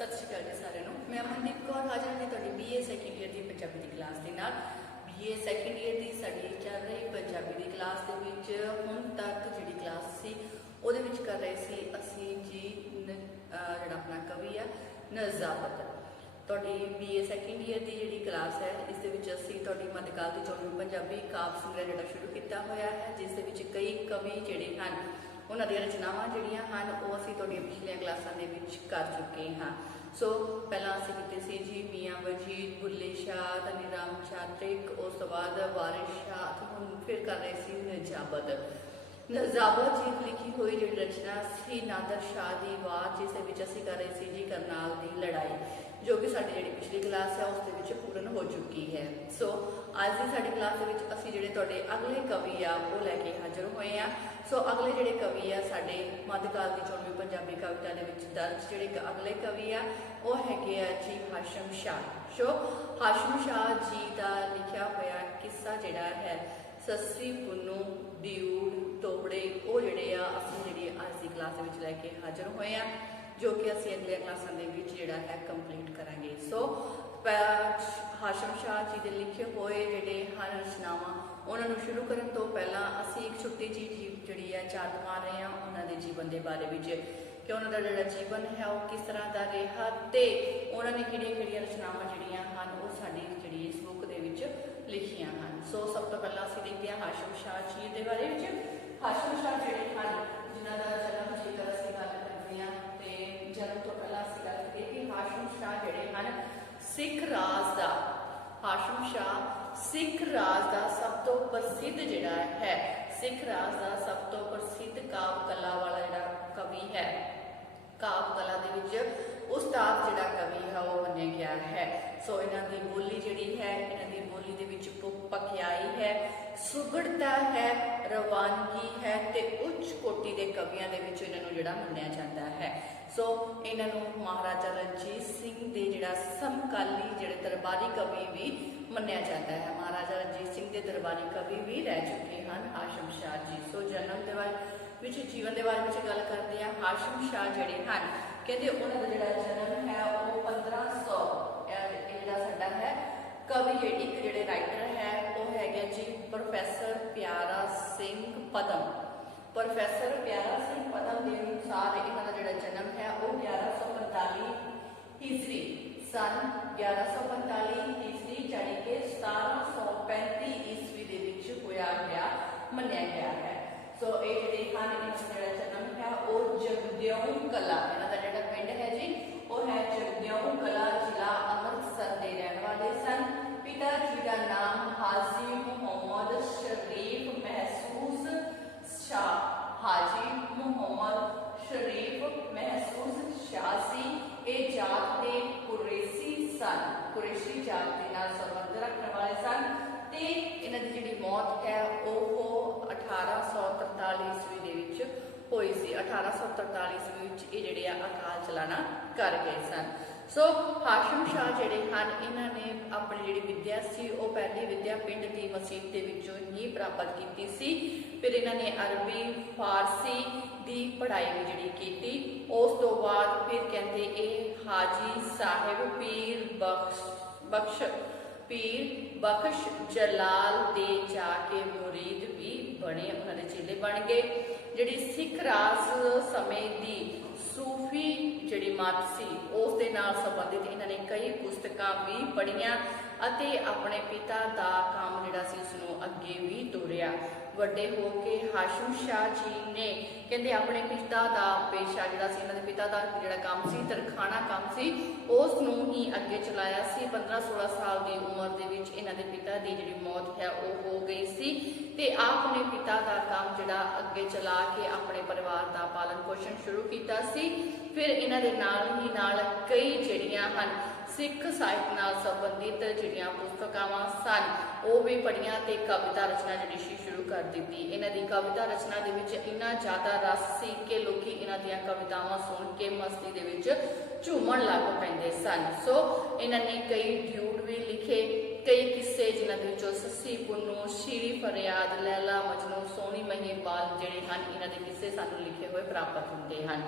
सत श्री अकाल जी सारे नूं। मैं अमनदीप कौर हाजिर हाँ तुहाडी BA सैकेंड ईयर की पंजाबी की क्लास के नाल। BA सैकेंड ईयर की साडी चल रही पंजाबी की क्लास दे विच हुण तक जिहड़ी क्लास सी उहदे विच कर रहे सी असीं जी जिहड़ा अपना कवि आ नज़ाबत। तुहाडी BA सैकेंड ईयर की जिहड़ी क्लास है इस दे विच असीं तुहाडी मध्यकाल की चौवीं पंजाबी काव्य संग्रह जिहड़ा शुरू किया होया है, जिस दे विच कई कवि जिहड़े हन उन्हां दी रचनावां जिहड़ियां हन वो असीं तुहाडीआं पिछलियां क्लासां दे विच कर चुके हाँ। सो पहला असीं कीते सी जी मियाँ वजीद, बुल्ले शाह, धनीराम चात्रिक, उस तो बाद वारिस शाह, ते हुण फिर कर रहे सी नज़ाबत। नज़ाबत जी लिखी हुई जिहड़ी रचना सी नादर शाह दी वार, जिस दे विच असीं कर रहे सी जी करनाल दी लड़ाई, जो कि साडी जिहड़ी पिछली क्लास है उस दे विच पूर्ण हो चुकी है। सो अज की साडी क्लास दे विच असीं जिहड़े तुहाडे अगले कवि आ वो लैके हाजिर होए आ। सो अगले जिहड़े कवि आ साडे मध्यकाल की चौवीं पंजाबी कविता दे विच दर्ज जिहड़े अगले कवि आ वो हैगे आ जी हाशम शाह। सो हाशम शाह जी का लिखिया होया किस्सा जिहड़ा है सस्सी पुन्नू ड्यूड तोबड़े वो जिहड़े आ असीं जिहड़ी अज की क्लास दे विच लैके हाजिर होए आ, जो कि असीं अगले क्लासां दे विच जिहड़ा है कंप्लीट करांगे। सो हाशम शाह जी के लिखे हुए जिहड़े हर रचनावां उन्होंने शुरू करने तो पहला असीं एक छोटी जी जिहड़ी है झात मार रहे हैं उन्होंने जीवन के बारे में कि उन्होंने जिहड़ा जीवन है वो किस तरह का रहा ते उन्होंने किहड़ियां रचनावां जिहड़ियां हन वो साडी जिहड़ी इस बुक दे विच लिखियां हन। सो सब तो पहला असीं देखते हैं हाशम शाह जी के बारे में। हाशम शाह जिहड़े हन जिन्हां दा जन्म जेकर असीं गल करदे हां ते जन्म तो पहला असीं गल करिए कि हाशम शाह जिहड़े हन सिख राज दा हाशम शाह सिख राज का सब तो प्रसिद्ध जिहड़ा है सिख राज का सब तो प्रसिद्ध काव्य कला वाला जिहड़ा कवि है, काव्य कला दे विच उस्ताद जिहड़ा कवि है वो मन्निया गया है। सो इन्हां दी बोली जिहड़ी है इन्हां दी बोली दे विच पकियाई है, सुगड़ता है, रवानगी है ते उच्च कोटि के कवियों के विच इन्हां नूं जिहड़ा मन्निया जाता है। सो इन्हां नूं महाराजा रणजीत सिंह दे जिहड़ा समकाली जिहड़े दरबारी कवि भी मन्निया जाता है। महाराजा रणजीत सिंह के दरबारी कवि भी रह चुके हैं हाशम शाह जी। सो जन्म के बारे में जीवन के बारे में गल करते हैं। हाशम शाह जिहड़े हैं कहते उन्होंने जिहड़ा जन्म है वो 1500 जिहड़ा साडा है कवि एक जिहड़े राइटर है वो है जी प्रोफैसर प्यारा सिंह पदम। प्रोफैसर प्यारा सिंह पदम के अनुसार इन्हों का जिहड़ा जन्म है वो 1145 ईस्वी सन 1145 ईस्वी जानी कि 1735 ईस्वी के विच होया गया मन्निया गया है। सो ये जिहड़े हन इन्हां दा जिहड़ा जन्म है वो जगदेऊ कला इन्हां दा जिहड़ा पिंड है जी वो है जगदेऊ कला, जिला अमृतसर के रहने वाले सन। पिता जी का नाम हाजी मुहम्मद शरीफ महसूस शाह, हाजी मुहम्मद शरीफ महसूस शाह सी। ये जात के कुरैशी सन, कुरैशी जात के नाल संबंध रखने वाले सन ते इन्हां दी जिहड़ी मौत है वो 1843 ईस्वी दे विच होई सी। 1843 ईस्वी विच ये जिहड़े अकाल चलाना कर गए सन। सो हाशम शाह जिहड़े हन इन्हां ने अपनी जिहड़ी विद्या सी वो पहली विद्या पिंड की मसीत दे विचों ही प्राप्त की सी। फिर इन्हां ने अरबी फारसी की पढ़ाई भी जिहड़ी कीती। उस तो बाद फिर कहते ये हाजी साहिब पीर बख्श जलाल दे जाके मुरीद भी बने, उन्होंने चेले बन गए। जिहड़ी सिख राज समय की सूफी जिहड़ी मत सी उस दे नाल संबंधित इन्होंने कई पुस्तकां भी पढ़ियां अते अपने पिता का काम जिहड़ा सी उसनूं अगे भी तोरिया। वड्डे होके हाशम शाह जी ने कहते अपने पिता का पेशा जिहड़ा सी इन्हां दे पिता का जिहड़ा काम सी तरखाना काम सी उसनूं ही अगे चलाया सी। 15-16 साल की उम्र दे विच इन्हां दे पिता की जिहड़ी मौत है वो हो गई सी ते आपने पिता का काम जिहड़ा अगे चला के अपने परिवार का पालन पोषण शुरू किया सी। फिर इन्हां दे नाल ही नाल कई जिहड़ियां हन सिख साहित्य नाल संबंधित जिहड़ियां पुस्तकावां सन वो भी पढ़ियां ते कविता रचना जिहड़ी शुरू कर दी। इन्हां दी कविता रचना दे विच इन्ना ज़्यादा रस सी कि लोकी इन्हां दीयां कवितावां सुन के मस्ती दे विच झूमण लग पैंदे सन। सो इन्हां ने कई ड्यूट भी लिखे कई किस्से जिन्हां दे विचों सस्सी पुन्नू, शीरी फरियाद, लैला मजनू, सोहनी महिबाल जिहड़े हन इन्हां दे किस्से सानूं लिखे हुए प्राप्त हुंदे हन।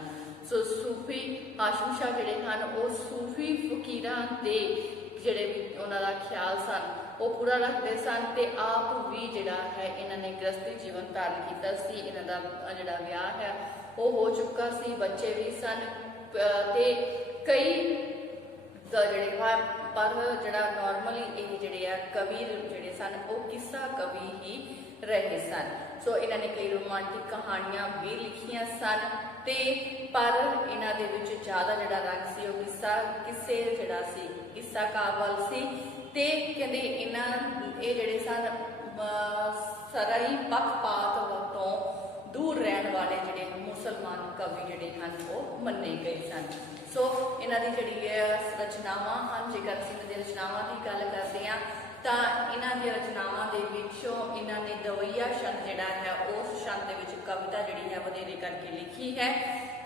सो सूफी हाशम शाह जिहड़े हन वो सूफी फकीरां दे जिहड़े भी उन्हां दा ख्याल सन वो पूरा रखते सन ते आप भी जिहड़ा है इन्हां ने गृहस्थी जीवन धारण कीता सी। इन्हां दा जिहड़ा विआह है वो हो चुका सी, बच्चे भी सन ते कई जिहड़े वा पर जिहड़ा नॉर्मली ये जिहड़े आ कवि जिहड़े सन वो किस्सा कवि ही रहे सन। सो इन्हां ने कई रोमांटिक कहानियां भी लिखियां सन ते पर इन्हां दे विच ज़्यादा जिहड़ा रंग सी वो किस्से जिहड़ा सी किस्सा कावल सी ते कहंदे इन्हां ये जिहड़े सन सराई पक्षपात तो दूर रहने वाले जिहड़े मुसलमान कवि जिहड़े हन वो मन्ने गए सन। सो इन्हां दी जिहड़ी रचनावां हन, जेकर असीं इन्हां दी रचनावां की गल करदे हां तां इन्हां दी रचनावां दे विचों इन्हां ने दवैया छंद जिहड़ा है उस छंद दे विच कविता जिहड़ी है वधेरे करके लिखी है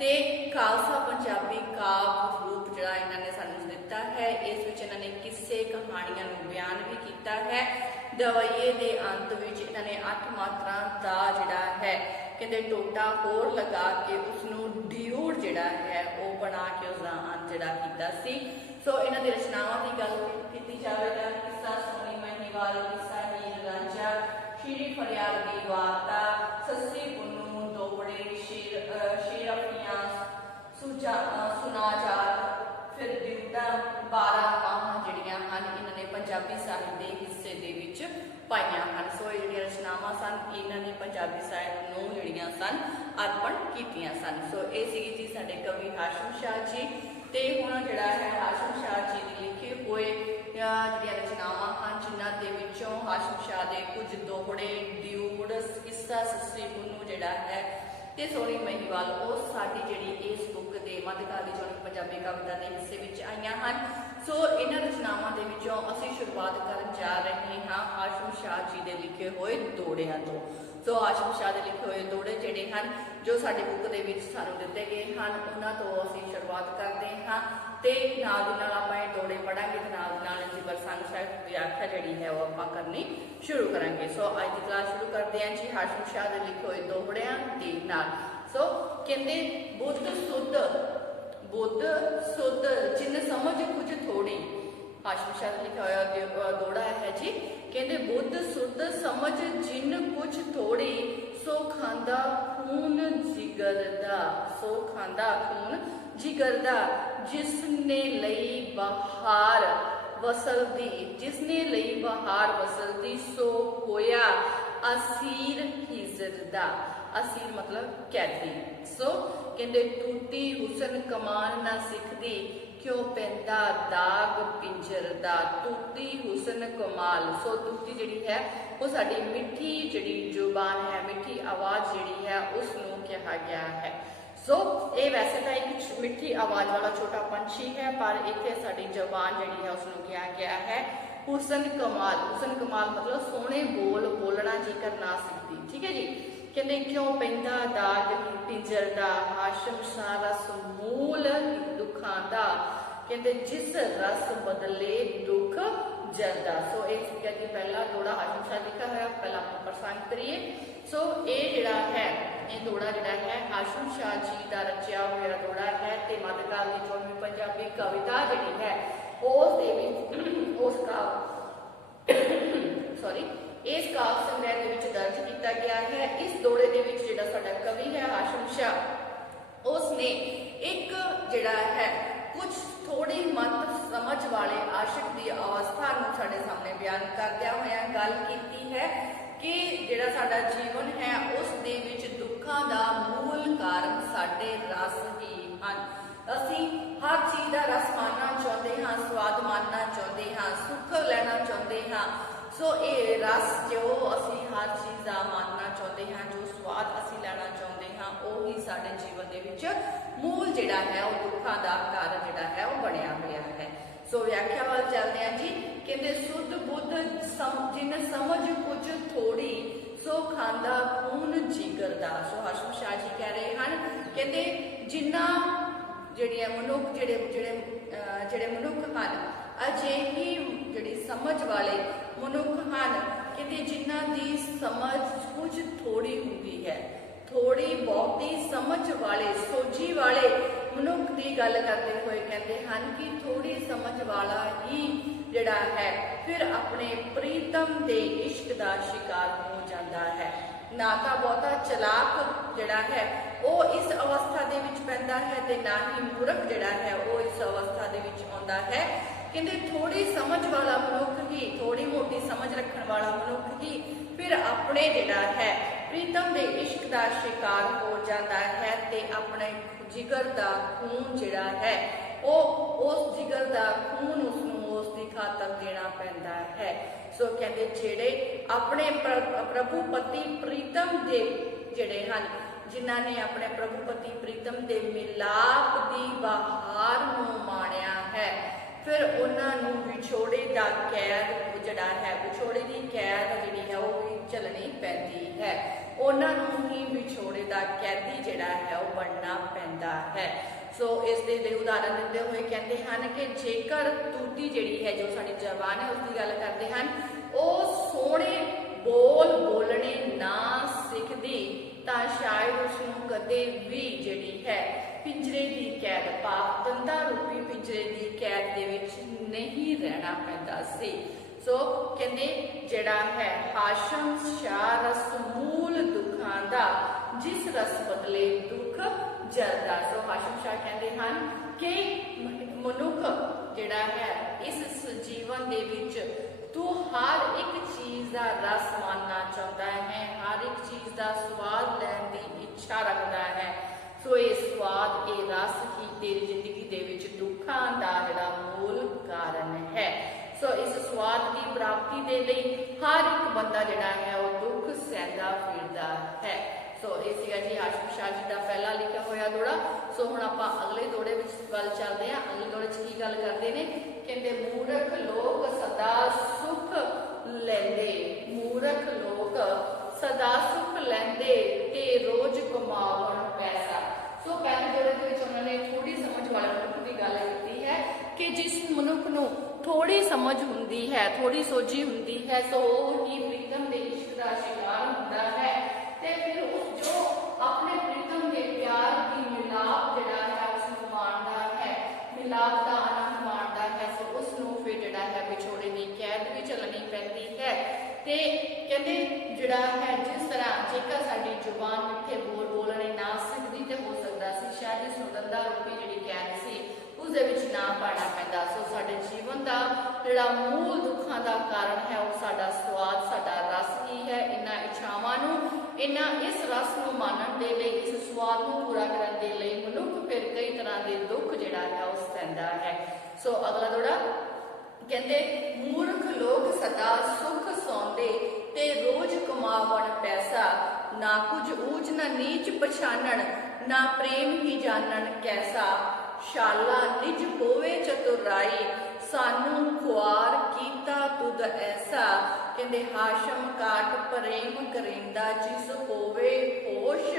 ते खालसा पंजाबी काव्य रूप जिहड़ा इन्हां ने सानूं दिता है। इस विच इन्हां ने किस्से कहानियां नूं बयान भी कीता है। दवैये दे अंत विच इन्हां ने 8 मात्रां दा जिहड़ा है कहते टोटा होर लगा के उसनूं ड्यूड जिहड़ा है वो बना के उसका अंत जिहड़ा कीता सी। सो इन्हां दी रचनावां की गल कीती जावे तां किस्सा सोहनी महिवाल, किस्सा हीर रांझा, शीरी फरियाद दी वार्ता, सस्सी पुन्नू, दोबड़े, शेर अफियां, सुनाजात, फिर ड्यूडा, 12 माह जिहड़ियां हन इन्हां ने पंजाबी साहित्य दे हिस्से दे विच पाइयां हन। सो ये जिहड़ियां रचनावां सन इन्हां ने पंजाबी साहित्य नूं जिहड़ियां सन अर्पण कीतियां सन। सो ये सीगी जी साडे कवि हाशम शाह जी ते हुण जिहड़ा है हाशम शाह जी दे लिखे हुए जिहड़ियां रचनावां हन जिन्हां दे विचों हाशम शाह दे कुछ दोहड़े, ड्यूड, किस्सा सस्सी पुन्नू जिहड़ा है ते सोहनी महिवाल वो साडी जिहड़ी इस बुक दे मध्यकाली जोनी पंजाबी कविता दे हिस्से विच आईयां हन। सो इन्हां रचनावां दे विचों असीं शुरुआत करन जा रहे हां हाशम शाह जी दे लिखे होए दोड़ियां तो। सो हाशम शाह दे लिखे हुए दोड़े जिहड़े हन जो साडी बुक दे विच सानूं दित्ते गए हन उन्हां तो असीं शुरुआत करदे हां ते नाल दी नाल आपां इह दोड़े पढ़ांगे ते नाल दी नाल इहदी बरसांग साहिब व्याख्या जिहड़ी है वो आपां करनी शुरू करांगे। सो अज दी क्लास शुरू करदे हां जी हाशम शाह दे लिखे हुए दोहड़ियां दे नाल। सो कहंदे बुद्ध सुध जिन समझ कुछ थोड़ी, हाशम शाह ने लिखा हुआ दोड़ा है जी। कहते बुद्ध सुध समझ जिन कुछ थोड़ी, सो खांदा खून जिगर दा, सो खांदा खून जिगर दा, जिसने लई बहार वसल दी, जिसने लई बहार वसल दी, सो होया असीर हिजर दा, असीर मतलब कैदी। सो कहते टूटी हुसन कमान ना सिखदी, क्यों पैंदा दाग पिंजर दा, टूटी हुसन कमाल। सो टूटी जिहड़ी है वो साडी मिठी जिहड़ी जुबान है, मिठी आवाज़ जिहड़ी है उसनूं कहा गया है। सो ये वैसे तो एक मिठी आवाज़ वाला छोटा पंछी है पर इत्थे साडी जुबान जिहड़ी है उसनूं कहा गया है हुसन कमाल। हुसन कमाल मतलब सोहणे बोल बोलना जेकर ना सिखदी, ठीक है जी। कहते क्यों पैंदा दाग पिंजर दा, हाशम शाह रस मूल दुखां दा, कहते जिस रस बदले दुख जरदा। सो ये सीगा जी पहला दोड़ा हाशम शाह लिखा है, पहला हम प्रसंग करिए। सो ये जिहड़ा है ये दोड़ा जिहड़ा है हाशम शाह जी का रचिया हुआ दोड़ा है ते मध्यकाल की जोड़वी पंजाबी कविता जिहड़ी है उस दे विच उस सॉरी इस काव्य संग्रह के विच दर्ज किया गया है। इस दौड़े के विच जिहड़ा साडा कवि है हाशम शाह उसने एक जिहड़ा है कुछ थोड़ी मत समझ वाले आशिक की अवस्था नूं साडे सामने बयान करदिया होया गल कीती है कि जिहड़ा साडा जीवन है उस दे विच दुखां दा मूल कारण साडे रस ही हन। असीं हर चीज़ का रस मानना चाहते हाँ, स्वाद मानना चाहते हाँ, सुख लेना चाहते हाँ। सो ये रस जो असी हर चीज़ का मानना चाहते हैं, जो स्वाद असी लेना चाहते हाँ, वही साडे जीवन दे विच मूल जिहड़ा है वो दुखों का कारण जिहड़ा है वो बनया हुआ है। सो व्याख्या वाल चलते हैं जी। कहते शुद्ध बुद्ध जिन समझ कुछ थोड़ी, सो खांदा खून जिगर दा। सो हाशम शाह जी कह रहे हैं कहते जिन्ना जिहड़ियां मनुख जिहड़े मनुख हन अजिही ਜਿਹੜੀ ਸਮਝ ਵਾਲੇ ਮਨੁੱਖ ਹਨ, ਕਹਿੰਦੇ ਜਿਨ੍ਹਾਂ ਦੀ ਸਮਝ ਕੁਝ ਥੋੜੀ ਹੁੰਦੀ ਹੈ, ਥੋੜੀ ਬਹੁਤੀ ਸਮਝ ਵਾਲੇ ਸੋਝੀ ਵਾਲੇ ਮਨੁੱਖ ਦੀ ਗੱਲ ਕਰਦੇ ਹੋਏ ਕਹਿੰਦੇ ਹਨ ਕਿ ਥੋੜੀ ਸਮਝ ਵਾਲਾ ਹੀ ਜਿਹੜਾ ਹੈ ਫਿਰ ਆਪਣੇ ਪ੍ਰੀਤਮ ਦੇ ਇਸ਼ਕ ਦਾ ਸ਼ਿਕਾਰ ਹੋ ਜਾਂਦਾ ਹੈ। ਨਾ ਤਾਂ ਬਹੁਤਾ ਚਲਾਕ ਜਿਹੜਾ ਹੈ ਉਹ ਇਸ ਅਵਸਥਾ ਦੇ ਵਿੱਚ ਪੈਂਦਾ ਹੈ ਤੇ ਨਾ ਹੀ ਮੂਰਖ ਜਿਹੜਾ ਹੈ ਉਹ ਇਸ ਅਵਸਥਾ ਦੇ ਵਿੱਚ ਆਉਂਦਾ ਹੈ। ਕਹਿੰਦੇ ਥੋੜੀ ਸਮਝ ਵਾਲਾ ਮਨੁੱਖ ਹੀ, ਥੋੜੀ ਮੋਟੀ ਸਮਝ ਰੱਖਣ ਵਾਲਾ ਮਨੁੱਖ ਹੀ ਫਿਰ ਆਪਣੇ ਜਿਹੜਾ ਹੈ ਪ੍ਰੀਤਮ ਦੇ ਇਸ਼ਕ ਦਾ ਸ਼ਿਕਾਰ ਹੋ ਜਾਂਦਾ ਹੈ ਤੇ ਆਪਣੇ ਜਿਗਰ ਦਾ ਖੂਨ ਜਿਹੜਾ ਹੈ ਉਹ ਉਸ ਜਿਗਰ ਦਾ ਖੂਨ ਉਸਨੂੰ ਉਸ ਦੀ ਖਾਤਰ ਦੇਣਾ ਪੈਂਦਾ ਹੈ। ਸੋ ਕਹਿੰਦੇ ਜਿਹੜੇ ਆਪਣੇ ਪ੍ਰਭੂ ਪਤੀ ਪ੍ਰੀਤਮ ਦੇ ਜਿਹੜੇ ਹਨ, ਜਿਨ੍ਹਾਂ ਨੇ ਆਪਣੇ ਪ੍ਰਭੂ ਪਤੀ ਪ੍ਰੀਤਮ ਦੇ ਮਿਲਾਪ ਦੀ ਬਹਾਰ ਨੂੰ ਮਾਣਿਆ ਹੈ, ਫਿਰ ਉਹਨਾਂ ਨੂੰ ਵਿਛੋੜੇ ਦਾ ਕੈਦ ਜਿਹੜਾ ਹੈ, ਵਿਛੋੜੇ ਦੀ ਕੈਦ ਜਿਹੜੀ ਹੈ ਉਹ ਵੀ ਝੱਲਣੀ ਪੈਂਦੀ ਹੈ। ਉਹਨਾਂ ਨੂੰ ਹੀ ਵਿਛੋੜੇ ਦਾ ਕੈਦੀ ਜਿਹੜਾ ਹੈ ਉਹ ਬਣਨਾ ਪੈਂਦਾ ਹੈ। ਸੋ ਇਸ ਦੇ ਲਈ ਉਦਾਹਰਨ ਦਿੰਦੇ ਹੋਏ ਕਹਿੰਦੇ ਹਨ ਕਿ ਜੇਕਰ ਤੂਤੀ ਜਿਹੜੀ ਹੈ, ਜੋ ਸਾਡੀ ਜ਼ਬਾਨ ਹੈ, ਉਸ ਦੀ ਗੱਲ ਕਰਦੇ ਹਨ, ਉਹ ਸੋਹਣੇ ਬੋਲ ਬੋਲਣੇ ਨਾ ਸਿੱਖਦੀ ਤਾਂ ਸ਼ਾਇਦ ਉਸ ਨੂੰ ਕਦੇ ਵੀ ਜਿਹੜੀ ਹੈ ਪਿੰਜਰੇ ਦੀ ਕੈਦ, ਪਾਪ ਦੰਦਾਂ ਰੂਪੀ ਪਿੰਜਰੇ ਦੀ ਕੈਦ ਦੇ ਵਿੱਚ ਨਹੀਂ ਰਹਿਣਾ ਪੈਂਦਾ ਸੀ। ਸੋ ਕਹਿੰਦੇ ਜਿਹੜਾ ਹੈ ਹਾਸ਼ਮ ਸ਼ਾਹ ਰਸ ਮੂਲ ਦੁੱਖਾਂ ਦਾ, ਜਿਸ ਰਸ ਬਦਲੇ ਦੁੱਖ ਜਲਦਾ। ਸੋ ਹਾਸ਼ਮ ਸ਼ਾਹ ਕਹਿੰਦੇ ਹਨ ਕਿ ਮਨੁੱਖ ਜਿਹੜਾ ਹੈ ਇਸ ਜੀਵਨ ਦੇ ਵਿੱਚ ਤੂੰ ਹਰ ਇੱਕ ਚੀਜ਼ ਦਾ ਰਸ ਮਾਣਨਾ ਚਾਹੁੰਦਾ ਹੈ, ਹਰ ਇੱਕ ਚੀਜ਼ ਦਾ ਸਵਾਦ ਲੈਣ ਦੀ ਇੱਛਾ ਰੱਖਦਾ ਹੈ। ਸੋ ਇਹ ਸਵਾਦ, ਇਹ ਰਸ ਹੀ ਤੇਰੀ ਜ਼ਿੰਦਗੀ ਦੇ ਵਿੱਚ ਦੁੱਖਾਂ ਦਾ ਜਿਹੜਾ ਮੂਲ ਕਾਰਨ ਹੈ। ਸੋ ਇਸ ਸਵਾਦ ਦੀ ਪ੍ਰਾਪਤੀ ਦੇ ਲਈ ਹਰ ਇੱਕ ਬੰਦਾ ਜਿਹੜਾ ਹੈ ਉਹ ਦੁੱਖ ਸਹਿੰਦਾ ਫਿਰਦਾ ਹੈ। ਸੋ ਇਹ ਸੀਗਾ ਜੀ ਹਾਸ਼ਮ ਸ਼ਾਹ ਜੀ ਦਾ ਪਹਿਲਾ ਲਿਖਿਆ ਹੋਇਆ ਦੋੜਾ। ਸੋ ਹੁਣ ਆਪਾਂ ਅਗਲੇ ਦੋੜੇ ਵਿੱਚ ਵੱਲ ਚੱਲਦੇ ਹਾਂ। ਅਗਲੇ ਦੋੜੇ 'ਚ ਕੀ ਗੱਲ ਕਰਦੇ ਨੇ? ਕਹਿੰਦੇ ਮੂਰਖ ਲੋਕ ਸਦਾ ਸੁਖ ਲੈਂਦੇ, ਮੂਰਖ ਲੋਕ ਸਦਾ ਸੁਖ ਲੈਂਦੇ ਤੇ ਰੋਜ਼ ਕਮਾਉਣ ਪੈਸਾ। ਸੋ ਪਹਿਲੇ ਦੋੜੇ ਦੇ ਵਿੱਚ ਉਹਨਾਂ ਨੇ ਥੋੜੀ ਸਮਝ ਵਾਲੇ ਮਨੁੱਖ ਦੀ ਗੱਲ ਕੀਤੀ ਹੈ ਕਿ ਜਿਸ ਮਨੁੱਖ ਨੂੰ ਥੋੜੀ ਸਮਝ ਹੁੰਦੀ ਹੈ, ਥੋੜੀ ਸੋਝੀ ਹੁੰਦੀ ਹੈ, ਸੋ ਉਹ ਹੀ ਪ੍ਰੀਤਮ ਦੇ ਇਸ਼ਕ ਦਾ ਸ਼ਿਕਾਰ ਹੁੰਦਾ ਹੈ ਤੇ ਫਿਰ ਉਸ ਜੋ ਆਪਣੇ ਪ੍ਰੀਤਮ ਦੇ ਪਿਆਰ ਦੀ ਮਿਲਾਪ ਜਿਹੜਾ ਹੈ ਉਸ ਨੂੰ ਮਾਣਦਾ ਹੈ, ਮਿਲਾਪ ਦਾ ਆਨੰਦ ਮਾਣਦਾ ਹੈ। ਸੋ ਉਸ ਨੂੰ ਫਿਰ ਜਿਹੜਾ ਹੈ ਵਿਛੋੜੇ ਦੀ ਕੈਦ ਵੀ ਝੱਲਣੀ ਪੈਂਦੀ ਹੈ। ਤੇ ਕਹਿੰਦੇ ਜਿਹੜਾ ਹੈ ਜਿਸ ਤਰ੍ਹਾਂ ਜੇਕਰ ਸਾਡੀ ਜ਼ੁਬਾਨ ਮਿੱਠੇ ਬੋਲ ਬੋਲਣੇ ਨਾ ਸਿੱਖਦੀ ਤੇ ਹੋ ਸਕਦਾ ਸੀ ਸ਼ਾਇਦ ਇਸ ਨੂੰ ਦੰਦਾਂ ਰੂਪੀ ਜਿਹੜੀ ਕੈਦ ਸੀ ਉਸ ਦੇ ਵਿੱਚ ਨਾ ਪਾਣਾ ਪੈਂਦਾ। ਸੋ ਸਾਡੇ ਜੀਵਨ ਦਾ ਜਿਹੜਾ ਮੂਲ ਦੁੱਖਾਂ ਦਾ ਕਾਰਨ ਹੈ ਉਹ ਸਾਡਾ ਸਵਾਦ, ਸਾਡਾ ਰਸ ਹੀ ਹੈ। ਇਹਨਾਂ ਇੱਛਾਵਾਂ ਨੂੰ, ਇਸ ਰਸ ਨੂੰ ਮਾਣਨ ਦੇ ਲਈ, ਇਸ ਸਵਾਦ ਨੂੰ ਪੂਰਾ ਕਰਨ ਦੇ ਲਈ ਮਨੁੱਖ ਫਿਰ ਕਈ ਤਰ੍ਹਾਂ ਦੇ ਦੁੱਖ ਜਿਹੜਾ ਹੈ ਉਹ ਸਹਿੰਦਾ ਹੈ। ਸੋ ਅਗਲਾ ਦੋੜਾ ਕਹਿੰਦੇ ਮੂਰਖ ਲੋਕ ਸਦਾ ਸੁਖ ਸੌਂਦੇ ਤੇ ਰੋਜ਼ ਕਮਾਵਣ ਪੈਸਾ, ਨਾ ਕੁਝ ਊਚ ਨਾ ਨੀਚ ਪਛਾਨਣ, ਨਾ ਪ੍ਰੇਮ ਹੀ ਜਾਣਨ ਕੈਸਾ, ਸ਼ਾਲਾ ਨਿਜ ਹੋਵੇ ਚਤੁਰਾਈ, ਸਾਨੂੰ ਖੁਆਰ ਕੀਤਾ ਤੁਧ ਐਸਾ। ਕਹਿੰਦੇ ਹਾਸ਼ਮ ਕਾਟ ਪ੍ਰੇਮ ਕਰਿੰਦਾ, ਜਿਸ ਹੋਵੇ ਹੋਸ਼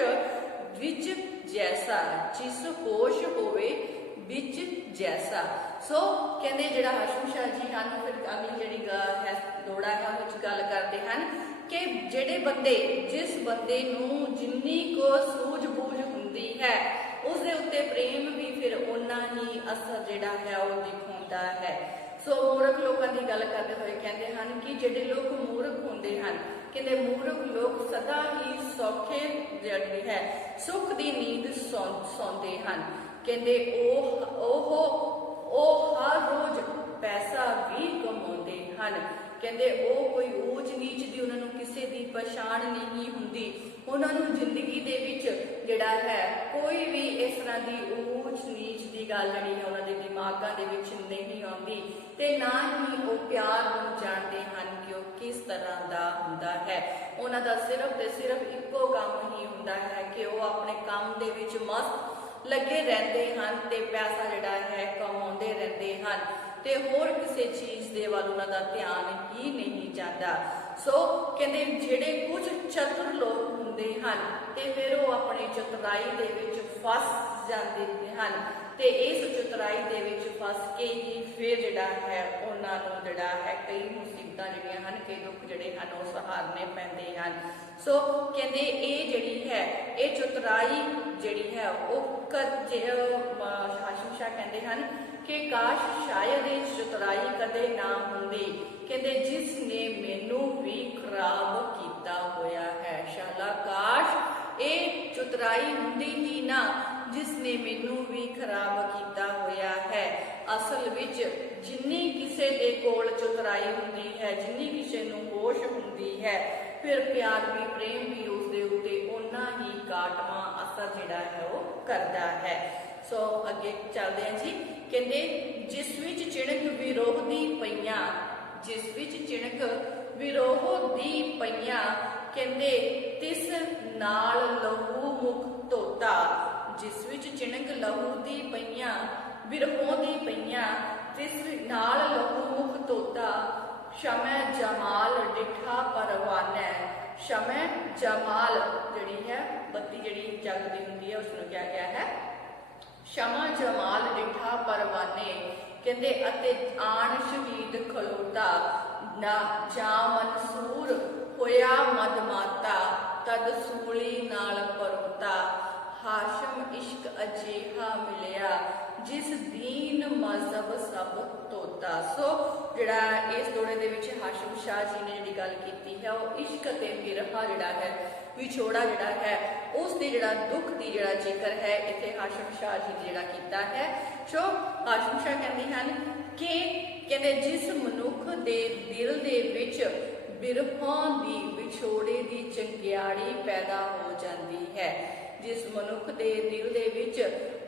ਵਿੱਚ ਜੈਸਾ, ਜਿਸ ਹੋਸ਼ ਹੋਵੇ ਵਿੱਚ ਜੈਸਾ। ਸੋ ਕਹਿੰਦੇ ਜਿਹੜਾ ਹਾਸ਼ਮ ਸ਼ਾਹ ਜੀ ਹਨ ਫਿਰ ਅਗਲੀ ਜਿਹੜੀ ਹੈ ਦੋੜਾ ਹੈ ਉਹ ਵਿੱਚ ਗੱਲ ਕਰਦੇ ਹਨ ਕਿ ਜਿਹੜੇ ਬੰਦੇ, ਜਿਸ ਬੰਦੇ ਨੂੰ ਜਿੰਨੀ ਕੋ ਸੂਝ-ਬੂਝ ਹੁੰਦੀ ਹੈ ਉਸ ਦੇ ਉੱਤੇ ਪ੍ਰੇਮ ਵੀ ਫਿਰ ਓਨਾ ਹੀ ਅਸਰ ਜਿਹੜਾ ਹੈ ਉਹ ਦਿਖਾਉਂਦਾ ਹੈ। ਸੋ ਮੂਰਖ ਲੋਕਾਂ ਦੀ ਗੱਲ ਕਰਦੇ ਹੋਏ ਕਹਿੰਦੇ ਹਨ ਕਿ ਜਿਹੜੇ ਲੋਕ ਮੂਰਖ ਹੁੰਦੇ ਹਨ, ਕਹਿੰਦੇ ਮੂਰਖ ਲੋਕ ਸਦਾ ਹੀ ਸੌਖੇ ਜਿਹੜੀ ਹੈ ਸੁੱਖ ਦੀ ਨੀਂਦ ਸੌਂਦੇ ਹਨ। ਕਹਿੰਦੇ ਉਹ ਹਰ ਰੋਜ਼ ਪੈਸਾ ਵੀ ਕਮਾਉਂਦੇ ਹਨ। ਕਹਿੰਦੇ ਉਹ ਕੋਈ ਊਚ ਨੀਚ ਦੀ ਉਹਨਾਂ ਨੂੰ ਕਿਸੇ ਦੀ ਪਛਾਣ ਨਹੀਂ ਹੁੰਦੀ। ਉਹਨਾਂ ਨੂੰ ਜ਼ਿੰਦਗੀ ਦੇ ਵਿੱਚ ਜਿਹੜਾ ਹੈ ਕੋਈ ਵੀ ਇਸ ਤਰ੍ਹਾਂ ਦੀ ਊਚ ਨੀਚ ਦੀ ਗੱਲ ਜਿਹੜੀ ਹੈ ਉਹਨਾਂ ਦੇ ਦਿਮਾਗਾਂ ਦੇ ਵਿੱਚ ਨਹੀਂ ਆਉਂਦੀ ਤੇ ਨਾ ਹੀ ਉਹ ਪਿਆਰ ਨੂੰ ਜਾਣਦੇ ਹਨ ਕਿ ਉਹ ਕਿਸ ਤਰ੍ਹਾਂ ਦਾ ਹੁੰਦਾ ਹੈ। ਉਹਨਾਂ ਦਾ ਸਿਰਫ ਤੇ ਸਿਰਫ ਇੱਕੋ ਕੰਮ ਹੀ ਹੁੰਦਾ ਹੈ ਕਿ ਉਹ ਆਪਣੇ ਕੰਮ ਦੇ ਵਿੱਚ ਮਸਤ ਲੱਗੇ ਰਹਿੰਦੇ ਹਨ ਤੇ ਪੈਸਾ ਜਿਹੜਾ ਹੈ ਕਮਾਉਂਦੇ ਰਹਿੰਦੇ ਹਨ ਤੇ ਹੋਰ ਕਿਸੇ ਚੀਜ਼ ਦੇ ਵੱਲ ਉਹਨਾਂ ਦਾ ਧਿਆਨ ਹੀ ਨਹੀਂ ਜਾਂਦਾ। ਸੋ ਕਹਿੰਦੇ ਜਿਹੜੇ ਕੁਝ ਚਤੁਰ ਲੋਕ ਹੁੰਦੇ ਹਨ ਤੇ ਫਿਰ ਉਹ ਆਪਣੀ ਚਤੁਰਾਈ ਦੇ ਵਿੱਚ फस जाते हैं ते इस चतुराई दे विच फस के ही फिर जिहड़ा है उन्हां नूं जिहड़ा है कई मुसीबतां जिहड़ियां हन कई दुख जिहड़े हन वो सहारने पैंदे हन। सो कहंदे ये जिहड़ी है ये चतुराई जिहड़ी है वो हाशिम शाह कहंदे हन कि काश शायद ये चतुराई कदे ना हुंदी, कहंदे जिसने मैनू भी खराब कीता होया है। शाला काश ये चतुराई हुंदी ही ना जिसने मैनू भी खराब किया होया है। असल विच जिन्नी किसे दे कोल चतुराई हुंदी है, जिन्नी किसे नू होश हुंदी है, फिर प्यार भी प्रेम भी उसदे उत्ते उन्ना ही काटवा असर जिहड़ा है वो करदा है। सो अगे चलदे हैं जी, कहंदे जिस विच चिणक विरोह दी पईयां, जिस विच चिणक विरोह दी पईयां, कहंदे तिस नाल लहू मुख धोता, जिस विच चिणक लहू दी पईयां विरहों दी पईयां तिस नाल लहू मुख धोता, शमै जमाल डिठा परवानै। शमै जमाल जिहड़ी है बत्ती जिहड़ी जगदी हुंदी है उसनूं क्या गया है शमा जमाल डिठा परवाने, कहंदे अते आण शहीद खलोता ना जा मंसूर होया मदमाता, तद सूली नाल परोता, हाशम इश्क अजिहा मिलिया जिस दीन मजहब सब तोता। सो जिहड़ा इस जोड़े दे विच हाशिम शाह जी ने जिहड़ी गल कीती है वो इश्क ते बिरहा जिहड़ा है विछोड़ा जिहड़ा है उसदी जिहड़ा दुख दी जिहड़ा जिक्र है इत्थे हाशिम शाह जी ने जिहड़ा कीता है। सो हाशिम शाह कहंदे हन कि कहंदे जिस मनुख दे दिल दे विच बिरहों दी विछोड़े दी चंगियाड़ी पैदा हो जाती है, जिस मनुख दे दिल दे विच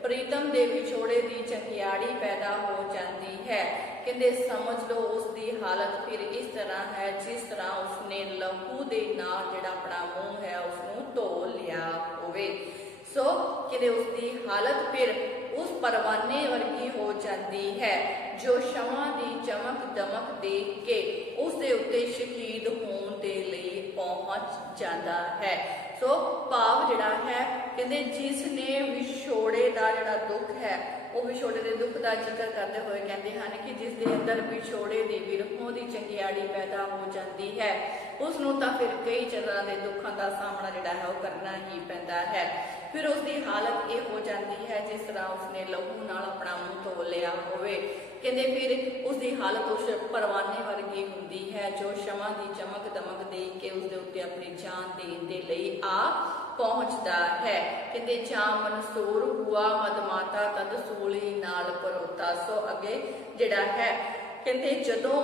प्रीतम दे विछोड़े दी चंगियाड़ी पैदा हो जाती है, कहंदे समझ लो उसकी हालत फिर इस तरह है जिस तरह उसने लहू दे नाल जिहड़ा अपना मुंह है उसनूं धो लिया होवे। सो कहंदे उसकी हालत फिर उस परवाने वर्गी हो जाती है जो शमा दी चमक दमक देख के उसके उत्ते शहीद होने दे लई पहुंच जाता है। सो भाव जिहड़ा है कहंदे जिसने विछोड़े दा जिहड़ा दुख है वो विछोड़े दे दुख का जिक्र करते हुए कहते हैं कि जिस दे अंदर विछोड़े दी विरहों दी चंगियाड़ी पैदा हो जाती है उसनूं तां फिर कई तरह के दुखों का सामना जिहड़ा है वो करना ही पैंदा है। फिर उसकी हालत ये हो जाती है जिस तरह उसने लहू नाल अपना मुंह धो लिया होवे, कहंदे फिर उसकी हालत उस परवाने वर्गी हुंदी है जो शमा की चमक दमक देख के उसके उत्ते अपनी जान देने दे लई आ पहुंचता है। कहंदे जा मंसूर हुआ मदमाता तद सूली नाल परोता। सो अगे जिहड़ा है कहंदे जदों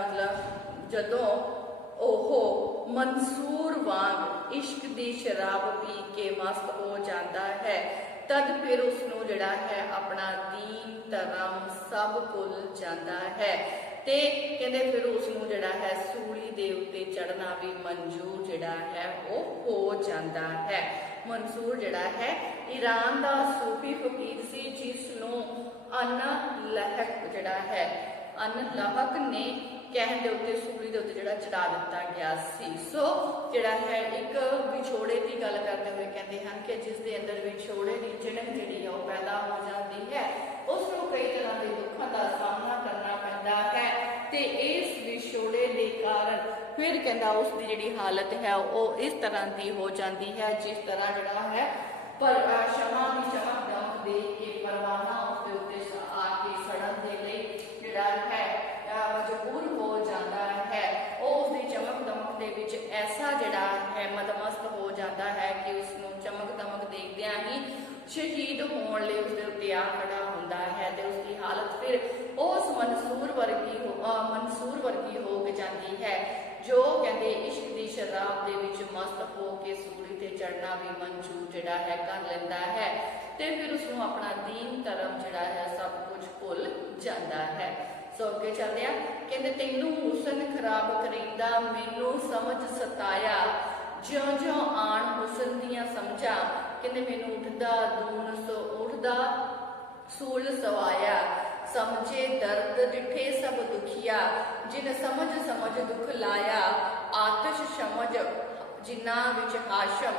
मतलब जदों ओहो मंसूर वांग इश्क दी शराब पी के मस्त हो जाता है तद फिर उसनूं जिहड़ा है अपना दीन धर्म सब भुल जाता है ते कहंदे फिर उसनूं जिहड़ा है सूली दे उत्ते चढ़ना भी मंजूर जिहड़ा है वो हो जाता है। मंसूर जिहड़ा है ईरान दा सूफी फकीर सी जिसनूं अनलहक जिहड़ा है अनलहक ने कहन दे उत्ते सूली दे उत्ते जिहड़ा चढ़ा दिता गया सी। सो जिहड़ा है एक विछोड़े की गल करते हुए कहते हैं कि जिस दे अंदर विछोड़े की चिणक जिहड़ी है वो पैदा हो जाती है उसनूं कई तरह के दुखों का सामना करना पैंदा है ते इस विछोड़े के कारण फिर कहंदा उसकी जिहड़ी हालत है वो इस तरह की हो जाती है जिस तरह जिहड़ा है पर शमा की चमक दमक देख के परवाना उसके उत्ते आके सड़न दे लई जिहड़ा है मजबूर हो जाता है। वो उसकी चमक दमक दे विच ऐसा जिहड़ा है मदमस्त हो जाता है कि उसनूं चमक दमक देखदियां ही शहीद होने लई उसके उत्ते आ खड़ा हुंदा है ते उसकी हालत फिर उस मंसूर वर्गी हो जाती है जो कहते इश्क दी शराब दे विच मस्त हो के सूली ते चढ़ना भी मंजूर जिहड़ा है कर लैंदा है ते फिर उसनूं अपना दीन धर्म जिहड़ा है सब कुछ भुल जाता है। सो अगे चलदे आ कहंदे तैनूं हुसन खराब करींदा मैनूं समझ सताया ज्यों ज्यों आण हुसन दियां समझा, कहंदे मैनूं उठदा दून सो उठदा सूल सवाया समझे दर्द डिठे सब दुखिया जिन समझ समझ दुख लाया आतिश समझ जिन्ना विच हाशम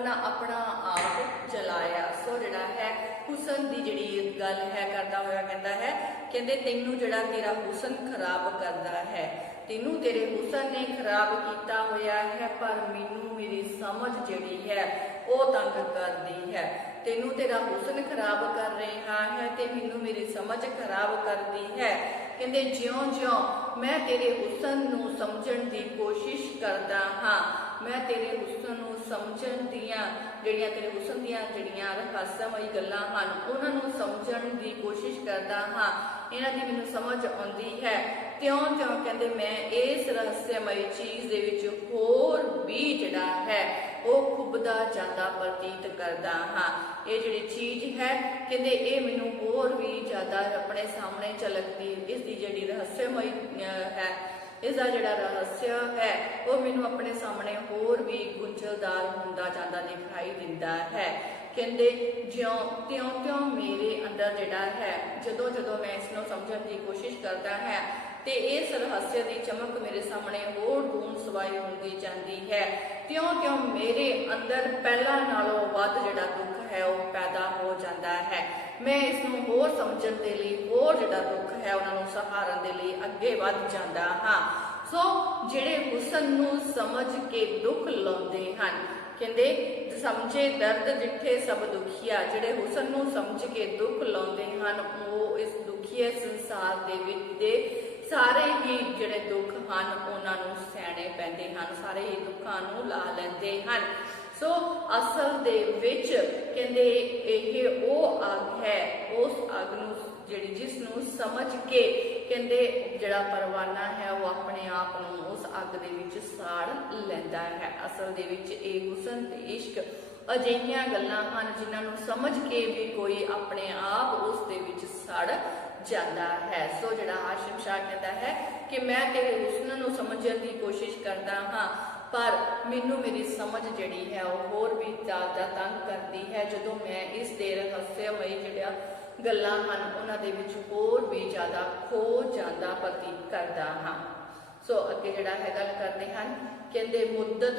ਉਹਨਾਂ ਆਪਣਾ ਆਪ ਜਲਾਇਆ। ਸੋ ਜਿਹੜਾ ਹੈ ਹੁਸਨ ਦੀ ਜਿਹੜੀ ਗੱਲ ਹੈ ਕਰਦਾ ਹੋਇਆ ਕਹਿੰਦਾ ਹੈ, ਕਹਿੰਦੇ ਤੈਨੂੰ ਜਿਹੜਾ ਤੇਰਾ ਹੁਸਨ ਖਰਾਬ ਕਰਦਾ ਹੈ, ਤੈਨੂੰ ਤੇਰੇ ਹੁਸਨ ਨੇ ਖਰਾਬ ਕੀਤਾ ਹੋਇਆ ਹੈ, ਪਰ ਮੈਨੂੰ ਮੇਰੀ ਸਮਝ ਜਿਹੜੀ ਹੈ ਉਹ ਤੰਗ ਕਰਦੀ ਹੈ। ਤੈਨੂੰ ਤੇਰਾ ਹੁਸਨ ਖਰਾਬ ਕਰ ਰਿਹਾ ਹੈ ਤੇ ਮੈਨੂੰ ਮੇਰੀ ਸਮਝ ਖਰਾਬ ਕਰਦੀ ਹੈ। ਕਹਿੰਦੇ ਜਿਉਂ-ਜਿਉਂ ਮੈਂ ਤੇਰੇ ਹੁਸਨ ਨੂੰ ਸਮਝਣ ਦੀ ਕੋਸ਼ਿਸ਼ ਕਰਦਾ ਹਾਂ, ਮੈਂ ਤੇਰੇ ਹੁਸਨ ਨੂੰ ਸਮਝਣ ਦੀਆਂ ਜਿਹੜੀਆਂ ਤੇਰੇ ਹੁਸਨ ਦੀਆਂ ਜਿਹੜੀਆਂ ਰਹੱਸਮਈ ਗੱਲਾਂ ਹਨ ਉਹਨਾਂ ਨੂੰ ਸਮਝਣ ਦੀ ਕੋਸ਼ਿਸ਼ ਕਰਦਾ ਹਾਂ, ਇਹਨਾਂ ਦੀ ਮੈਨੂੰ ਸਮਝ ਆਉਂਦੀ ਹੈ, ਤਿਉਂ-ਤਿਉਂ ਕਹਿੰਦੇ ਮੈਂ ਇਸ ਰਹੱਸਮਈ ਚੀਜ਼ ਦੇ ਵਿੱਚ ਹੋਰ ਵੀ ਜਿਹੜਾ ਹੈ ਉਹ ਖੁੱਬਦਾ ਜਾਂਦਾ ਪ੍ਰਤੀਤ ਕਰਦਾ ਹਾਂ। ਇਹ ਜਿਹੜੀ ਚੀਜ਼ ਹੈ ਕਹਿੰਦੇ ਇਹ ਮੈਨੂੰ ਹੋਰ ਵੀ ਜ਼ਿਆਦਾ ਆਪਣੇ ਸਾਹਮਣੇ ਝਲਕਦੀ, ਇਸ ਦੀ ਜਿਹੜੀ ਰਹੱਸਮਈ ਹੈ, ਇਸ ਦਾ ਜਿਹੜਾ ਰਹੱਸਿਆ ਹੈ ਉਹ ਮੈਨੂੰ ਆਪਣੇ ਸਾਹਮਣੇ ਹੋਰ ਵੀ ਗੁੰਝਲਦਾਰ ਹੁੰਦਾ ਜਾਂਦਾ ਦਿਖਾਈ ਦਿੰਦਾ ਹੈ। ਕਹਿੰਦੇ ਤਿਉਂ-ਤਿਉਂ ਮੇਰੇ ਅੰਦਰ ਜਿਹੜਾ ਹੈ ਜਦੋਂ ਮੈਂ ਇਸ ਨੂੰ ਸਮਝਣ ਦੀ ਕੋਸ਼ਿਸ਼ ਕਰਦਾ ਹੈ ਤੇ ਇਸ ਰਹੱਸ ਦੀ ਚਮਕ ਮੇਰੇ ਸਾਹਮਣੇ ਹੋਰ ਗੂੰਜ ਸਵਾਈ ਹੁੰਦੀ ਜਾਂਦੀ ਹੈ। ਤਿਉਂ-ਤਿਉਂ ਮੇਰੇ ਅੰਦਰ ਪਹਿਲਾਂ ਨਾਲੋਂ ਵੱਧ ਜਿਹੜਾ ਦੁੱਖ ਹੈ ਉਹ ਪੈਦਾ ਹੋ ਜਾਂਦਾ ਹੈ। ਮੈਂ ਇਸ ਨੂੰ ਹੋਰ ਸਮਝਣ ਦੇ ਲਈ, ਹੋਰ ਜਿਹੜਾ ਦੁੱਖ ਹੈ ਉਹਨਾਂ ਨੂੰ ਸਹਾਰਨ ਦੇ ਲਈ ਅੱਗੇ ਵੱਧ ਜਾਂਦਾ ਹਾਂ। ਸੋ ਜਿਹੜੇ ਹੁਸਨ ਨੂੰ ਸਮਝ ਕੇ ਦੁੱਖ ਲਾਉਂਦੇ ਹਨ, ਕਹਿੰਦੇ ਸਮਝੇ ਦਰਦ ਜਿੱਥੇ ਸਭ ਦੁਖੀਆ, ਜਿਹੜੇ ਹੁਸਨ ਨੂੰ ਸਮਝ ਕੇ ਦੁੱਖ ਲਾਉਂਦੇ ਹਨ ਉਹ ਇਸ ਦੁਖੀਏ ਸੰਸਾਰ ਦੇ ਵਿੱਚ ਦੇ ਸਾਰੇ ਹੀ ਜਿਹੜੇ ਦੁੱਖ ਹਨ ਉਹਨਾਂ ਨੂੰ ਸਹਿਣੇ ਪੈਂਦੇ ਹਨ, ਸਾਰੇ ਹੀ ਦੁੱਖਾਂ ਨੂੰ ਲਾ ਲੈਂਦੇ ਹਨ। ਸੋ ਅਸਲ ਦੇ ਵਿੱਚ ਕਹਿੰਦੇ ਇਹ ਉਹ ਅੱਗ ਹੈ, ਉਸ ਅੱਗ ਨੂੰ ਜਿਹੜੀ ਜਿਸ ਨੂੰ ਸਮਝ ਕੇ ਕਹਿੰਦੇ ਜਿਹੜਾ ਪਰਵਾਨਾ ਹੈ ਉਹ ਆਪਣੇ ਆਪ ਨੂੰ ਉਸ ਅੱਗ ਦੇ ਵਿੱਚ ਸਾੜ ਲੈਂਦਾ ਹੈ। ਅਸਲ ਦੇ ਵਿੱਚ ਇਹ ਹੁਸਨ ਤੇ ਇਸ਼ਕ ਅਜਿਹੀਆਂ ਗੱਲਾਂ ਹਨ ਜਿਨ੍ਹਾਂ ਨੂੰ ਸਮਝ ਕੇ ਵੀ ਕੋਈ ਆਪਣੇ ਆਪ ਉਸ ਦੇ ਵਿੱਚ ਸੜ ਜਾਂਦਾ ਹੈ। ਸੋ ਜਿਹੜਾ ਹਾਸ਼ਿਮ ਸ਼ਾਹ ਕਹਿੰਦਾ ਹੈ ਕਿ ਮੈਂ ਤੇਰੇ ਹੁਸਨ ਨੂੰ ਸਮਝਣ ਦੀ ਕੋਸ਼ਿਸ਼ ਕਰਦਾ ਹਾਂ, ਪਰ ਮੈਨੂੰ ਮੇਰੀ ਸਮਝ ਜਿਹੜੀ ਹੈ ਉਹ ਹੋਰ ਵੀ ਜ਼ਿਆਦਾ ਤੰਗ ਕਰਦੀ ਹੈ ਜਦੋਂ ਮੈਂ ਇਸ ਦੇ ਰਹੱਸਮਈ ਜਿਹੜੀਆਂ ਗੱਲਾਂ ਹਨ ਉਹਨਾਂ ਦੇ ਵਿੱਚ ਹੋਰ ਵੀ ਜ਼ਿਆਦਾ ਖੋ ਜਾਂਦਾ ਪ੍ਰਤੀਤ ਕਰਦਾ ਹਾਂ। ਸੋ ਅੱਗੇ ਜਿਹੜਾ ਹੈ ਗੱਲ ਕਰਦੇ ਹਨ, ਕਹਿੰਦੇ ਮੁੱਦਤ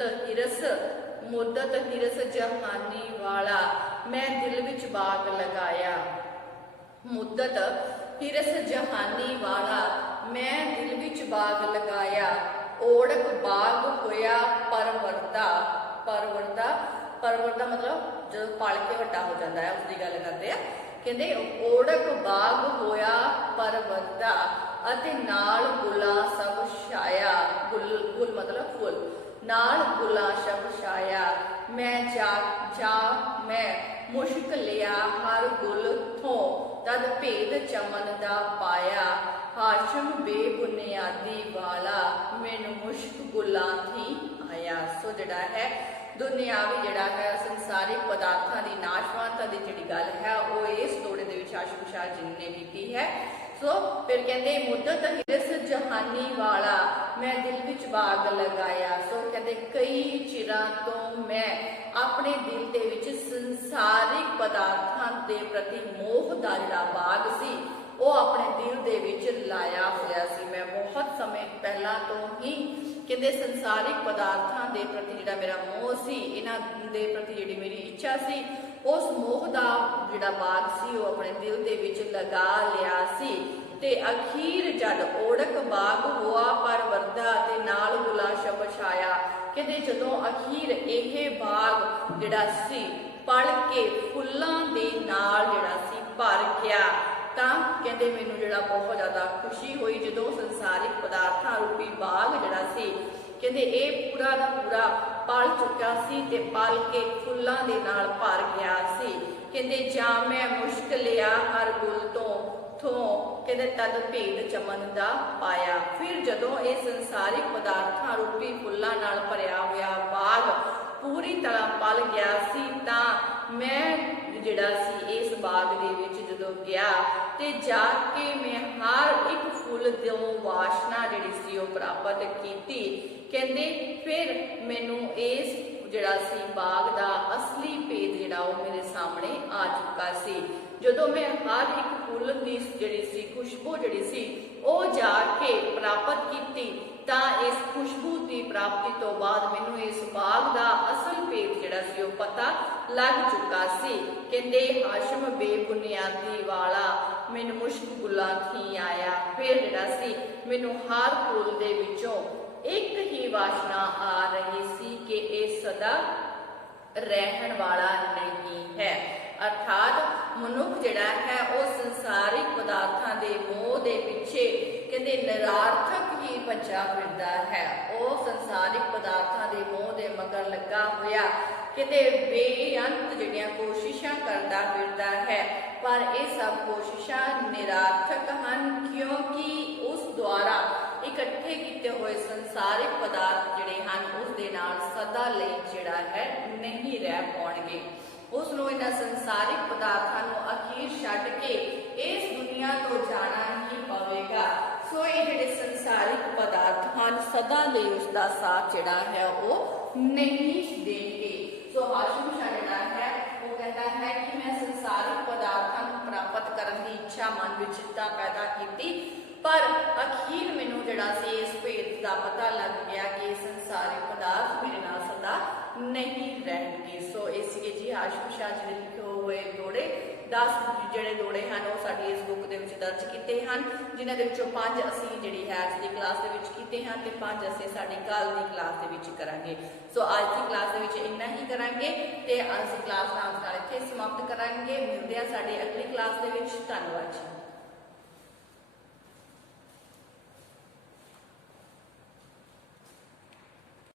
ਹਿਰਸ ਜਹਾਨੀ ਵਾਲਾ ਮੈਂ ਦਿਲ ਵਿੱਚ ਬਾਗ ਲਗਾਇਆ। ਮੁੱਦਤ ਹਿਰਸ ਜਹਾਨੀ ਵਾਲਾ ਮੈਂ ਦਿਲ ਵਿੱਚ ਬਾਗ ਲਗਾਇਆ, ਓੜਕ ਬਾਗ ਹੋਇਆ ਪਰਵਰਦਾ ਮਤਲਬ ਜਦੋਂ ਪਲ ਕੇ ਵੱਡਾ ਹੋ ਜਾਂਦਾ ਹੈ ਉਸ ਦੀ ਗੱਲ ਕਰਦੇ ਆ। ਕਹਿੰਦੇ ਓੜਕ ਬਾਗ ਹੋਇਆ ਪਰਵਰਦਾ ਅਤੇ ਨਾਲ ਗੁਲਾ ਸਭ ਛਾਇਆ, ਗੁਲ ਮਤਲਬ ਫੁੱਲ, ਨਾਲ ਗੁਲਾ ਸਭ ਛਾਇਆ, ਮੈਂ ਮੈਂ ਮੁਸ਼ਕ ਲਿਆ ਹਰ ਗੁਲ ਥੋਂ, ਤਦ ਭੇਦ ਚਮਨ ਦਾ ਪਾਇਆ, ਹਾਸ਼ਮ ਬੇਬੁਨਿਆਦੀ ਵਾਲਾ ਮੈਨੂੰ ਮੁਸ਼ਕ ਗੁਲਾਂ ਥੀ ਆਇਆ। ਸੋ ਜਿਹੜਾ ਹੈ ਦੁਨਿਆਵੀ ਜਿਹੜਾ ਹੈ ਸੰਸਾਰਿਕ ਪਦਾਰਥਾਂ ਦੀ ਨਾਸ਼ਵਾਨਤਾ ਦੀ ਜਿਹੜੀ ਗੱਲ ਹੈ ਉਹ ਇਸ ਤੋੜੇ ਦੇ ਵਿੱਚ ਹਾਸ਼ਿਮ ਸ਼ਾਹ ਜੀ ਨੇ ਕੀਤੀ ਹੈ। ਸੋ ਫਿਰ ਕਹਿੰਦੇ ਮੁੱਦਤ ਹਿਰਸ ਜਹਾਨੀ ਵਾਲਾ ਮੈਂ ਦਿਲ ਵਿੱਚ ਬਾਗ ਲਗਾਇਆ। ਸੋ ਕਹਿੰਦੇ ਕਈ ਚਿਰਾਂ ਤੋਂ ਮੈਂ ਆਪਣੇ ਦਿਲ ਦੇ ਵਿੱਚ ਸੰਸਾਰਿਕ ਪਦਾਰਥਾਂ ਦੇ ਪ੍ਰਤੀ ਮੋਹ ਦਾ ਜਿਹੜਾ ਬਾਗ ਸੀ ਉਹ ਆਪਣੇ ਦਿਲ ਦੇ ਵਿੱਚ ਲਾਇਆ ਹੋਇਆ ਸੀ। ਮੈਂ ਬਹੁਤ ਸਮੇਂ ਪਹਿਲਾਂ ਤੋਂ ਹੀ ਕਹਿੰਦੇ ਸੰਸਾਰਿਕ ਪਦਾਰਥਾਂ ਦੇ ਪ੍ਰਤੀ ਜਿਹੜਾ ਮੇਰਾ ਮੋਹ ਸੀ, ਇਹਨਾਂ ਦੇ ਪ੍ਰਤੀ ਜਿਹੜੀ ਮੇਰੀ ਇੱਛਾ ਸੀ, ਉਸ ਮੋਹ ਦਾ ਜਿਹੜਾ ਬਾਗ ਸੀ ਉਹ ਆਪਣੇ ਦਿਲ ਦੇ ਵਿੱਚ ਲਗਾ ਲਿਆ ਸੀ। ਤੇ ਅਖੀਰ ਜਦ ਓੜਕ ਬਾਗ ਹੋਆ ਪਰਵਰਦਾ ਤੇ ਨਾਲ ਗੁਲਾ ਸ਼ਬ ਛਾਇਆ, ਕਹਿੰਦੇ ਜਦੋਂ ਅਖੀਰ ਇਹ ਬਾਗ ਜਿਹੜਾ ਸੀ ਪੜ ਕੇ ਫੁੱਲਾਂ ਦੇ ਨਾਲ ਜਿਹੜਾ ਸੀ ਭਰ ਗਿਆ ਤਾਂ ਕਹਿੰਦੇ ਮੈਨੂੰ ਜਿਹੜਾ ਬਹੁਤ ਜ਼ਿਆਦਾ ਖੁਸ਼ੀ ਹੋਈ ਜਦੋਂ ਸੰਸਾਰਿਕ ਪਦਾਰਥਾਂ ਰੂਪੀ ਬਾਗ ਜਿਹੜਾ ਸੀ ਕਹਿੰਦੇ ਇਹ ਪੂਰਾ ਦਾ ਪੂਰਾ ਪਲ ਚੁੱਕਿਆ ਸੀ ਤੇ ਪਲ ਕੇ ਫੁੱਲਾਂ ਦੇ ਨਾਲ ਭਰ ਗਿਆ ਸੀ। ਕਹਿੰਦੇ ਜਾਂ ਮੈਂ ਮੁਸ਼ਕ ਲਿਆ ਹਰ ਗੁਲ ਤੋਂ ਕਹਿੰਦੇ ਤਦ ਭੇਦ ਚਮਨ ਦਾ ਪਾਇਆ। ਫਿਰ ਜਦੋਂ ਇਹ ਸੰਸਾਰਿਕ ਪਦਾਰਥਾਂ ਰੂਪੀ ਫੁੱਲਾਂ ਨਾਲ ਭਰਿਆ ਹੋਇਆ ਬਾਗ ਪੂਰੀ ਤਰ੍ਹਾਂ ਪਲ ਗਿਆ ਸੀ ਤਾਂ ਮੈਂ ਜਿਹੜਾ ਸੀ ਇਸ ਬਾਗ ਦੇ ਵਿੱਚ ਜਦੋਂ ਗਿਆ ਤੇ ਜਾ ਕੇ ਮੈਂ ਹਰ ਇੱਕ ਫੁੱਲ ਦੀ ਵਾਸ਼ਨਾ ਜਿਹੜੀ ਸੀ ਉਹ ਪ੍ਰਾਪਤ ਕੀਤੀ। ਕਹਿੰਦੇ ਫਿਰ ਮੈਨੂੰ ਇਸ ਜਿਹੜਾ ਸੀ ਬਾਗ ਦਾ ਅਸਲੀ ਭੇਦ ਜਿਹੜਾ ਉਹ ਮੇਰੇ ਸਾਹਮਣੇ ਆ ਚੁੱਕਾ ਸੀ। ਜਦੋਂ ਮੈਂ ਹਰ ਇੱਕ ਫੁੱਲ ਦੀ ਜਿਹੜੀ ਸੀ ਖੁਸ਼ਬੂ ਜਿਹੜੀ ਸੀ ਉਹ ਜਾ ਕੇ ਪ੍ਰਾਪਤ ਕੀਤੀ ਤਾਂ ਇਸ ਖੁਸ਼ਬੂ ਦੀ ਪ੍ਰਾਪਤੀ ਤੋਂ ਬਾਅਦ ਮੈਨੂੰ ਇਸ ਬਾਗ ਦਾ ਅਸਲ ਭੇਦ ਜਿਹੜਾ ਸੀ ਉਹ ਪਤਾ ਲੱਗ ਚੁੱਕਾ ਸੀ। ਕਹਿੰਦੇ ਹਾਸ਼ਮ ਬੇਬੁਨਿਆਦੀ ਵਾਲਾ ਮੈਨੂੰ ਮੁਸ਼ਕ ਗੁਲਾਂ ਥੀ ਆਇਆ। ਫਿਰ ਜਿਹੜਾ ਸੀ ਮੈਨੂੰ ਹਰ ਫੁੱਲ ਦੇ ਵਿੱਚੋਂ ਇੱਕ ਹੀ ਵਾਸ਼ਨਾ ਆ ਰਹੀ ਸੀ ਕਿ ਇਹ ਸਦਾ ਰਹਿਣ ਵਾਲਾ ਨਹੀਂ ਹੈ। ਅਰਥਾਤ ਮਨੁੱਖ ਜਿਹੜਾ ਹੈ ਉਹ ਸੰਸਾਰਿਕ ਪਦਾਰਥਾਂ ਦੇ ਮੋਹ ਦੇ ਪਿੱਛੇ ਕਹਿੰਦੇ ਨਿਰਾਰਥਕ ਹੀ ਭੱਜਾ ਫਿਰਦਾ ਹੈ। ਉਹ ਸੰਸਾਰਿਕ ਪਦਾਰਥਾਂ ਦੇ ਮੋਹ ਦੇ ਮਗਰ ਲੱਗਾ ਹੋਇਆ ਕਿਤੇ ਬੇਅੰਤ ਜਿਹੜੀਆਂ ਕੋਸ਼ਿਸ਼ਾਂ ਕਰਦਾ ਫਿਰਦਾ ਹੈ, ਪਰ ਇਹ ਸਭ ਕੋਸ਼ਿਸ਼ਾਂ ਨਿਰਾਰਥਕ ਹਨ ਕਿਉਂਕਿ ਉਸ ਦੁਆਰਾ ਇਕੱਠੇ ਕੀਤੇ ਹੋਏ ਸੰਸਾਰਿਕ ਪਦਾਰਥ ਜਿਹੜੇ ਹਨ ਉਸ ਦੇ ਨਾਲ ਸਦਾ ਲਈ ਜਿਹੜਾ ਹੈ ਨਹੀਂ ਰਹਿ ਪਾਉਣਗੇ। ਉਸ ਨੂੰ ਇਹਨਾਂ ਸੰਸਾਰਿਕ ਪਦਾਰਥਾਂ ਨੂੰ ਅਖੀਰ ਛੱਡ ਕੇ ਇਸ ਦੁਨੀਆ ਤੋਂ ਜਾਣਾ ਹੀ ਪਵੇਗਾ। ਸੋ ਇਹ ਜਿਹੜੇ ਸੰਸਾਰਿਕ ਪਦਾਰਥ ਹਨ ਸਦਾ ਲਈ ਉਸ ਦਾ ਸਾਥ ਜਿਹੜਾ ਹੈ ਉਹ ਨਹੀਂ ਦੇਣਗੇ। ਸੋ ਹਾਸ਼ਮ ਸ਼ਾਹ ਜਿਹੜਾ ਹੈ ਉਹ ਕਹਿੰਦਾ ਹੈ ਕਿ ਮੈਂ ਸੰਸਾਰਿਕ ਪਦਾਰਥਾਂ ਨੂੰ ਪ੍ਰਾਪਤ ਕਰਨ ਦੀ ਇੱਛਾ ਮਨ ਵਿੱਚ ਤਾਂ ਪੈਦਾ ਕੀਤੀ, ਪਰ ਅਖੀਰ ਮੈਨੂੰ ਜਿਹੜਾ ਸੀ ਇਸ ਭੇਦ ਦਾ ਪਤਾ ਲੱਗ ਗਿਆ ਕਿ ਸੰਸਾਰਿਕ ਪਦਾਰਥ ਮੇਰੇ ਨਾਲ ਸਦਾ ਨਹੀਂ ਰਹਿਣਗੇ। ਸੋ ਇਹ ਸੀਗੇ ਜੀ ਹਾਸ਼ਮ ਸ਼ਾਹ ਜੀ ਦੇ ਲਿਖੇ ਹੋਏ ਦੋੜੇ। 10 ਜਿਹੜੇ ਦੋੜੇ ਹਨ ਉਹ ਸਾਡੀ ਇਸ ਬੁੱਕ ਦੇ ਵਿੱਚ ਦਰਜ ਕੀਤੇ ਹਨ, ਜਿਨ੍ਹਾਂ ਦੇ ਵਿੱਚੋਂ 5 ਅਸੀਂ ਜਿਹੜੀ ਹੈ ਅੱਜ ਦੀ ਕਲਾਸ ਦੇ ਵਿੱਚ ਕੀਤੇ ਹਨ ਤੇ 5 ਅਸੀਂ ਸਾਡੀ ਕੱਲ ਦੀ ਕਲਾਸ ਦੇ ਵਿੱਚ ਕਰਾਂਗੇ। ਸੋ ਅੱਜ ਦੀ ਕਲਾਸ ਦੇ ਵਿੱਚ ਇੰਨਾ ਹੀ ਕਰਾਂਗੇ ਤੇ ਅੱਜ ਦੀ ਕਲਾਸ ਨਾਲ ਇੱਥੇ ਸਮਾਪਤ ਕਰਾਂਗੇ। ਮਿਲਦੇ ਹਾਂ ਸਾਡੀ ਅਗਲੀ ਕਲਾਸ ਦੇ ਵਿੱਚ। ਧੰਨਵਾਦ ਜੀ।